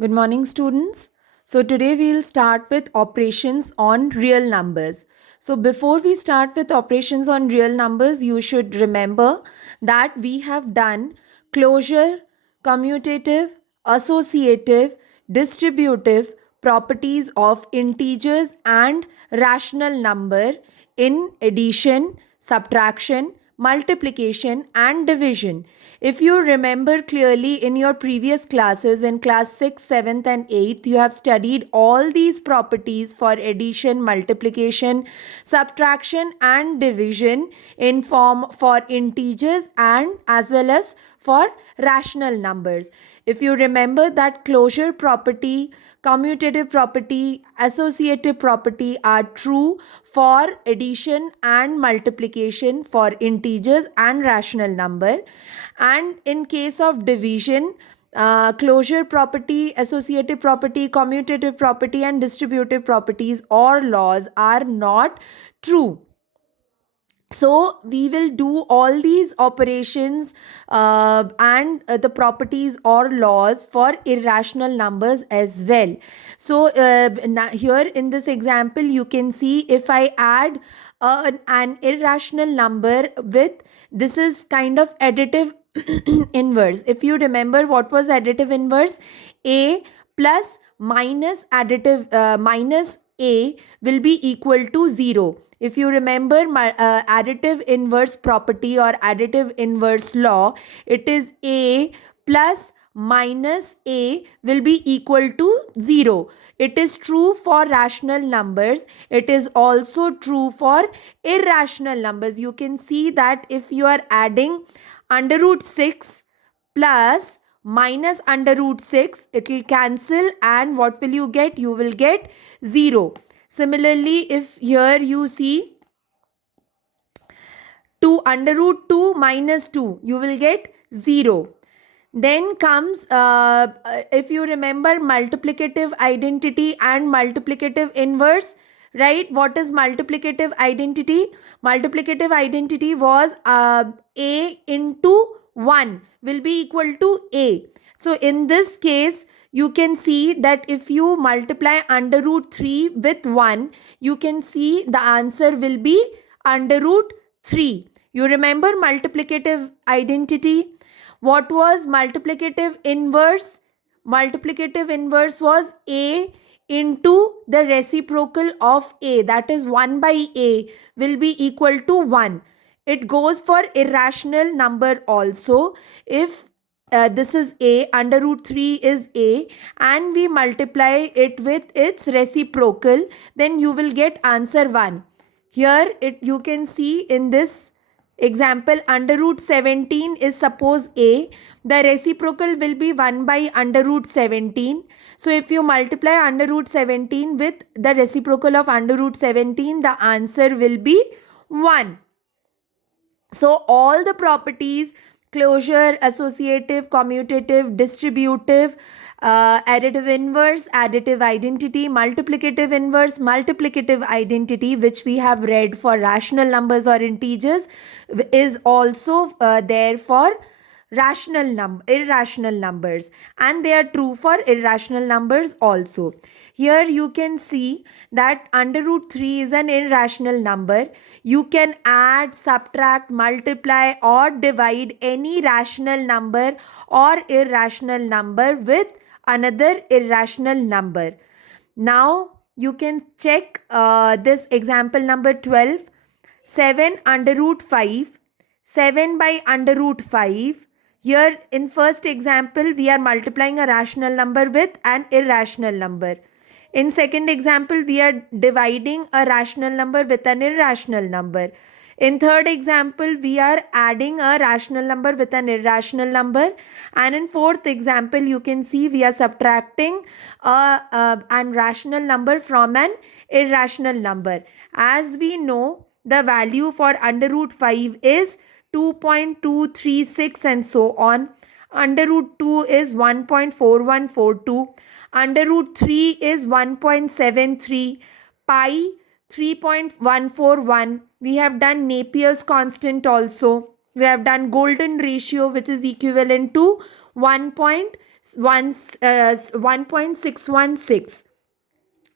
Good morning, students. So, today we'll start with operations on real numbers. So, before we start with operations on real numbers, you should remember that we have done closure, commutative, associative, distributive properties of integers and rational number in addition, subtraction, multiplication, and division. If you remember clearly in your previous classes in class 6, 7th, and 8th, you have studied all these properties for addition, multiplication, subtraction, and division in form for integers and as well as for rational numbers. If you remember that closure property, commutative property, associative property are true for addition and multiplication for integers and rational number, and in case of division, closure property, associative property, commutative property, and distributive properties or laws are not true. So we will do all these operations and the properties or laws for irrational numbers as well. So here in this example you can see, if I add an irrational number with, this is kind of additive inverse. If you remember what was additive inverse, a plus minus additive minus a will be equal to 0. If you remember my additive inverse property or additive inverse law, it is a plus minus a will be equal to 0. It is true for rational numbers. It is also true for irrational numbers. You can see that if you are adding under root 6 plus minus under root 6, it will cancel, and what will you get? You will get 0. Similarly, if here you see 2 under root 2 minus 2, you will get 0. Then comes, if you remember multiplicative identity and multiplicative inverse, right? What is multiplicative identity? Multiplicative identity was a into 1 will be equal to a. So in this case, you can see that if you multiply under root 3 with 1, you can see the answer will be under root 3. You remember multiplicative identity? What was multiplicative inverse? Multiplicative inverse was a into the reciprocal of a, that is 1 by a, will be equal to 1. It goes for irrational number also. If this is a, under root 3 is a, and we multiply it with its reciprocal, then you will get answer 1. Here you can see in this example, under root 17 is suppose a, the reciprocal will be 1 by under root 17. So if you multiply under root 17 with the reciprocal of under root 17, the answer will be 1. So all the properties, closure, associative, commutative, distributive, additive inverse, additive identity, multiplicative inverse, multiplicative identity, which we have read for rational numbers or integers, is also there for irrational numbers, and they are true for irrational numbers also. Here you can see that under root 3 is an irrational number. You can add, subtract, multiply, or divide any rational number or irrational number with another irrational number. Now you can check this example number 12. 7 under root 5, 7 by under root 5. Here in first example, we are multiplying a rational number with an irrational number. In second example, we are dividing a rational number with an irrational number. In third example, we are adding a rational number with an irrational number. And in fourth example, you can see we are subtracting an rational number from an irrational number. As we know, the value for under root 5 is 2.236 and so on. Under root 2 is 1.4142. Under root 3 is 1.73. Pi 3.141. We have done Napier's constant also. We have done golden ratio, which is equivalent to 1.73. 1.616.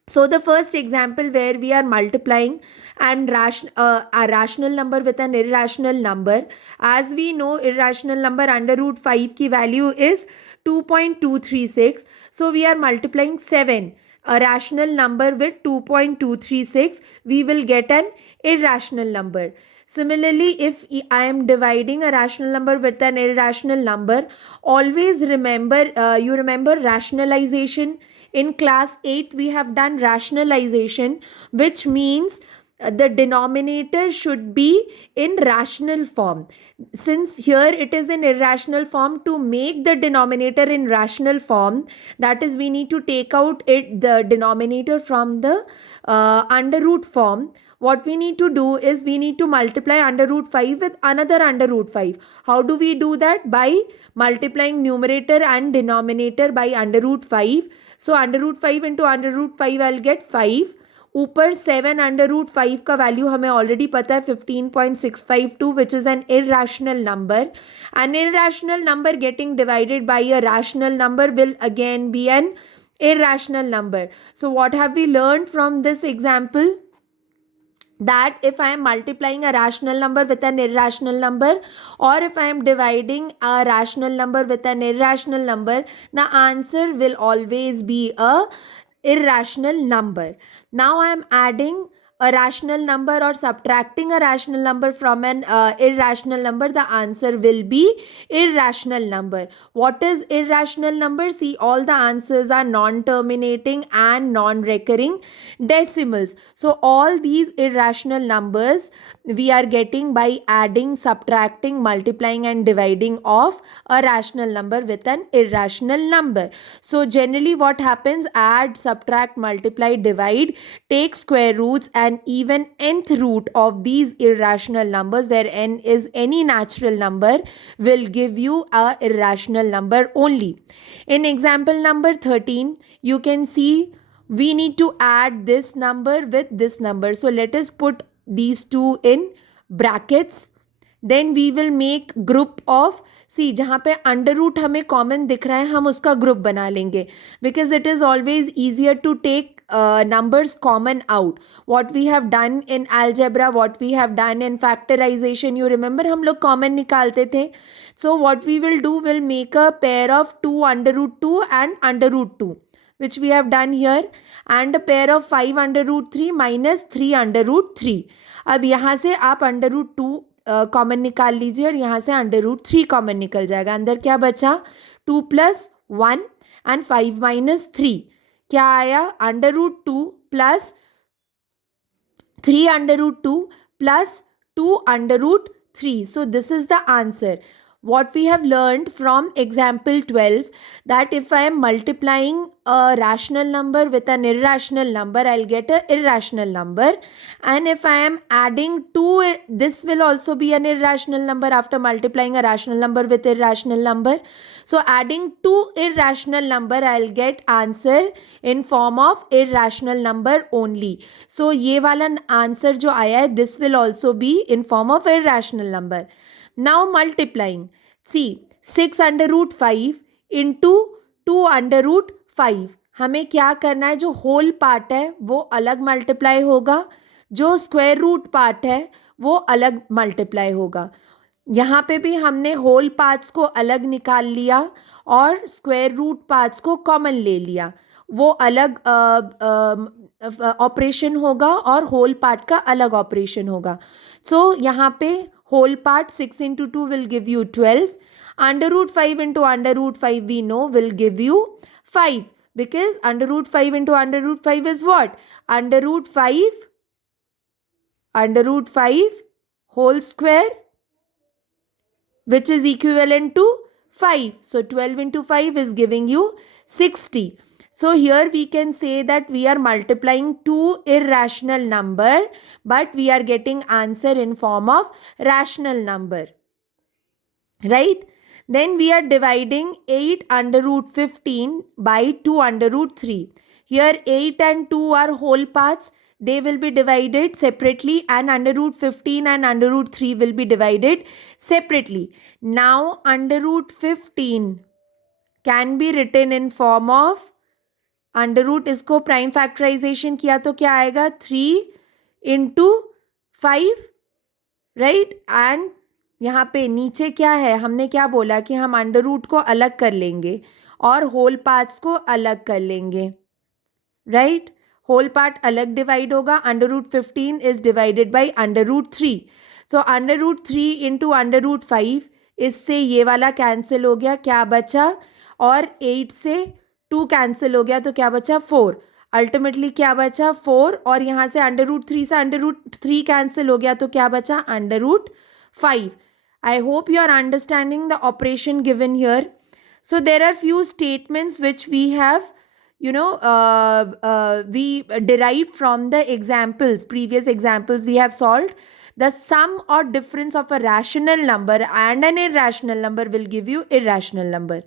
So the first example where we are multiplying and a rational number with an irrational number. As we know, irrational number under root 5 की value is 2.236. So we are multiplying 7, a rational number, with 2.236. We will get an irrational number. Similarly, if I am dividing a rational number with an irrational number, always remember, you remember rationalization. In class 8, we have done rationalization, which means the denominator should be in rational form. Since here it is in irrational form, to make the denominator in rational form, that is, we need to take out the denominator from the under root form. What we need to do is we need to multiply under root 5 with another under root 5. How do we do that? By multiplying numerator and denominator by under root 5. So under root 5 into under root 5, I'll get 5. ऊपर 7 under root 5 का value हमें already पता है 15.652, which is an irrational number. An irrational number getting divided by a rational number will again be an irrational number. So what have we learned from this example? That if I am multiplying a rational number with an irrational number, or if I am dividing a rational number with an irrational number, the answer will always be a irrational number. Now I am adding a rational number or subtracting a rational number from an irrational number. The answer will be irrational number. What is irrational number? See, all the answers are non-terminating and non-recurring decimals. So all these irrational numbers we are getting by adding, subtracting, multiplying and dividing of a rational number with an irrational number. So generally what happens? Add, subtract, multiply, divide, take square roots and even nth root of these irrational numbers, where n is any natural number, will give you a irrational number only. In example number 13, you can see we need to add this number with this number. So let us put these two in brackets. Then we will make group of, सी जहाँ पे under root हमें common दिख रहा है हम उसका group बना लेंगे, because it is always easier to take numbers common out. What we have done in algebra, what we have done in factorization, you remember हम लोग common निकालते थे. So what we will do, will make a pair of 2 under root 2 and under root 2, which we have done here, and a pair of 5 under root 3 minus 3 under root 3. अब यहाँ से आप under root 2 common निकाल लीजिए और यहाँ से under root 3 common निकल जाएगा. अंदर क्या बचा? 2 + 1 एंड 5 - 3. क्या आया? Under root 2 plus 3 under root 2 plus 2 under root 3. So this is the answer. What we have learned from example 12, that if I am multiplying a rational number with an irrational number, I'll get an irrational number. And if I am adding this will also be an irrational number after multiplying a rational number with irrational number. So adding two irrational number, I'll get answer in form of irrational number only. So ये वाला answer जो आया है, this will also be in form of irrational number. Now multiplying, see 6 under root 5 into 2 under root 5. हमें क्या करना है? जो होल पार्ट है वो अलग मल्टीप्लाई होगा, जो स्क्वायर रूट पार्ट है वो अलग मल्टीप्लाई होगा. यहाँ पे भी हमने होल पार्ट्स को अलग निकाल लिया और स्क्वायर रूट पार्ट्स को कॉमन ले लिया. वो अलग ऑपरेशन होगा और होल पार्ट का अलग ऑपरेशन होगा. सो यहाँ पे whole part 6 into 2 will give you 12. Under root 5 into under root 5 we know will give you 5, because under root 5 into under root 5 is what? Under root 5 whole square, which is equivalent to 5. So 12 into 5 is giving you 60. So here we can say that we are multiplying two irrational number, but we are getting answer in form of rational number, right? Then we are dividing 8 under root 15 by 2 under root 3. Here 8 and 2 are whole parts. They will be divided separately, and under root 15 and under root 3 will be divided separately. Now under root 15, can be written in form of under root. इसको prime factorization किया तो क्या आएगा 3 into 5, right. And यहाँ पे नीचे क्या है, हमने क्या बोला कि हम अंडर रूट को अलग कर लेंगे और होल पार्ट्स को अलग कर लेंगे, राइट. होल पार्ट अलग डिवाइड होगा. Under root 15 is divided by under root 3. So under root 3 into under root 5, इससे ये वाला कैंसिल हो गया, क्या बचा, और 8 से 2 कैंसिल हो गया तो क्या बचा 4. अल्टीमेटली क्या बचा 4, और यहाँ से अंडर रूट 3 से अंडर रूट 3 कैंसिल हो गया तो क्या बचा under root 5. I hope you are understanding the operation given here. So there are few statements which we have, we derived from the examples, previous examples we have solved. The sum or difference of a rational number and an irrational number will give you irrational number.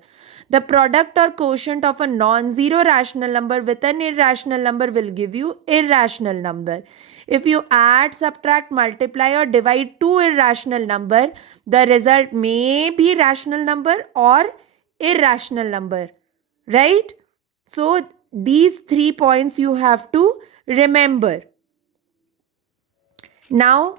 The product or quotient of a non-zero rational number with an irrational number will give you irrational number. If you add, subtract, multiply or divide two irrational number, the result may be rational number or irrational number, right? So these 3 points you have to remember. Now